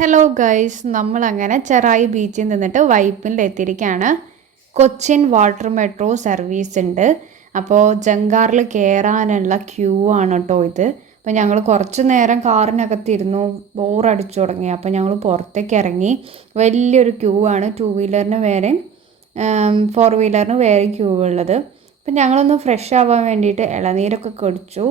Hello guys, നമ്മൾ അങ്ങനെ ചെറായി ബീച്ചിൽ നിന്നിട്ട് വൈപ്പിനിൽ എത്തിയിരിക്കുകയാണ്. കൊച്ചിൻ വാട്ടർ മെട്രോ സർവീസ് ഉണ്ട്. അപ്പോൾ ജങ്കാറിൽ കയറാനുള്ള ക്യൂ ആണ് കേട്ടോ ഇത്. അപ്പോൾ ഞങ്ങൾ കുറച്ച് നേരം കാറിനകത്തിരുന്നു, ബോറടിച്ചു തുടങ്ങി. അപ്പോൾ ഞങ്ങൾ പുറത്തേക്ക് ഇറങ്ങി. വലിയൊരു ക്യൂ ആണ്, 2 വീലറിന് വേറെയും 4 വീലറിന് വേറെയും ക്യൂ ഉള്ളത്. അപ്പം ഞങ്ങളൊന്ന് ഫ്രഷ് ആവാൻ വേണ്ടിയിട്ട് ഇളനീരൊക്കെ കുടിച്ചു.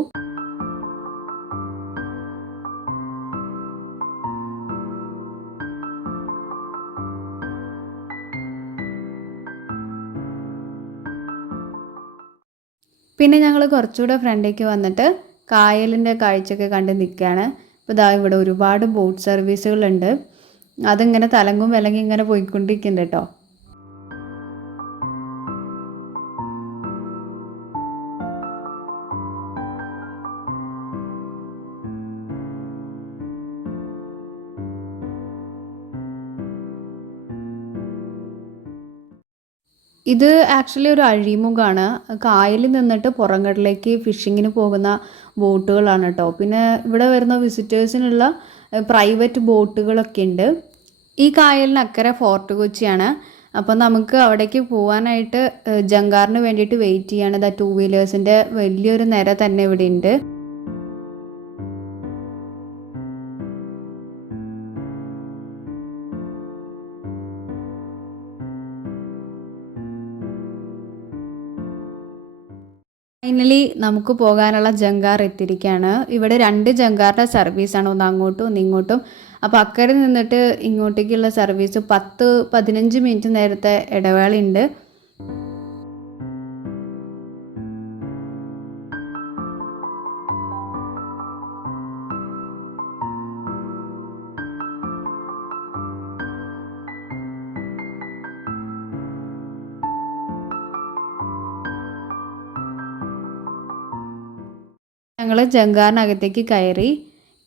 പിന്നെ ഞങ്ങൾ കുറച്ചുകൂടെ ഫ്രണ്ടേക്ക് വന്നിട്ട് കായലിൻ്റെ കാഴ്ചയൊക്കെ കണ്ട് നിൽക്കുകയാണ്. അപ്പോൾ ഇതാ ഇവിടെ ഒരുപാട് ബോട്ട് സർവീസുകളുണ്ട്. അതിങ്ങനെ തലങ്ങും വിലങ്ങും ഇങ്ങനെ പോയിക്കൊണ്ടിരിക്കുന്നുണ്ട് കേട്ടോ. ഇത് ആക്ച്വലി ഒരു അഴിമുഖമാണ്. കായലിൽ നിന്നിട്ട് പുറംകടലിലേക്ക് ഫിഷിങ്ങിന് പോകുന്ന ബോട്ടുകളാണ് കേട്ടോ. പിന്നെ ഇവിടെ വരുന്ന വിസിറ്റേഴ്സിനുള്ള പ്രൈവറ്റ് ബോട്ടുകളൊക്കെ ഉണ്ട്. ഈ കായലിനക്കരെ ഫോർട്ട് കൊച്ചിയാണ്. അപ്പം നമുക്ക് അവിടേക്ക് പോകാനായിട്ട് ജങ്കാറിന് വേണ്ടിയിട്ട് വെയിറ്റ് ചെയ്യാണ്. 2 വീലേഴ്സിൻ്റെ വലിയൊരു നിര തന്നെ ഇവിടെ ഉണ്ട്. ഫൈനലി നമുക്ക് പോകാനുള്ള ജങ്കാർ എത്തിയിരിക്കുകയാണ്. ഇവിടെ 2 ജങ്കാറിൻ്റെ സർവീസാണ്, ഒന്ന് അങ്ങോട്ടും ഒന്ന് ഇങ്ങോട്ടും. അപ്പോൾ അക്കരെ നിന്നിട്ട് ഇങ്ങോട്ടേക്കുള്ള സർവീസ് 10-15 മിനിറ്റ് നേരത്തെ ഇടവേളയുണ്ട്. ഞങ്ങൾ ജങ്കാറിനകത്തേക്ക് കയറി.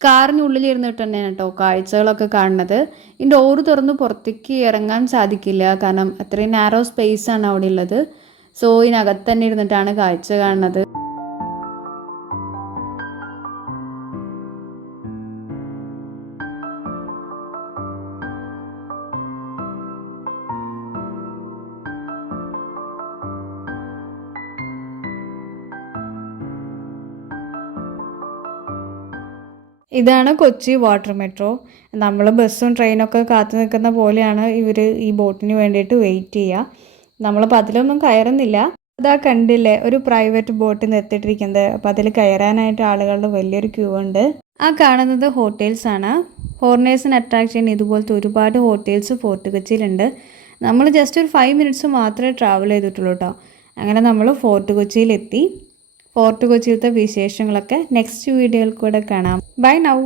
കാറിനുള്ളിലിരുന്നിട്ട് തന്നെയാണ് കേട്ടോ കാഴ്ചകളൊക്കെ കാണുന്നത്. ഈ ഡോറ് തുറന്ന് പുറത്തേക്ക് ഇറങ്ങാൻ സാധിക്കില്ല, കാരണം അത്രയും നാരോ സ്പേസാണ് അവിടെ ഉള്ളത്. സോ ഇതിനകത്ത് തന്നെ ഇരുന്നിട്ടാണ് കാഴ്ച കാണുന്നത്. ഇതാണ് കൊച്ചി വാട്ടർ മെട്രോ. നമ്മൾ ബസ്സും ട്രെയിനൊക്കെ കാത്തു നിൽക്കുന്ന പോലെയാണ് ഇവർ ഈ ബോട്ടിന് വേണ്ടിയിട്ട് വെയിറ്റ് ചെയ്യുക. നമ്മളിപ്പോൾ അതിലൊന്നും കയറുന്നില്ല. അതാ കണ്ടില്ലേ, ഒരു പ്രൈവറ്റ് ബോട്ട് നിർത്തിയിട്ടിരിക്കുന്നത്. അപ്പോൾ അതിൽ കയറാനായിട്ട് ആളുകളുടെ വലിയൊരു ക്യൂ ഉണ്ട്. ആ കാണുന്നത് ഹോട്ടൽസാണ്. ഫോറിനേഴ്സിന് അട്രാക്ട് ചെയ്യുന്ന ഇതുപോലത്തെ ഒരുപാട് ഹോട്ടൽസ് ഫോർട്ട് കൊച്ചിയിലുണ്ട്. നമ്മൾ ജസ്റ്റ് ഒരു 5 മിനിറ്റ്സ് മാത്രമേ ട്രാവൽ ചെയ്തിട്ടുള്ളൂ കേട്ടോ. അങ്ങനെ നമ്മൾ ഫോർട്ട് കൊച്ചിയിലെത്തി. ഫോർട്ട് കൊച്ചിയിലത്തെ വിശേഷങ്ങളൊക്കെ നെക്സ്റ്റ് വീഡിയോയിൽ കൂടെ കാണാം. Buy now.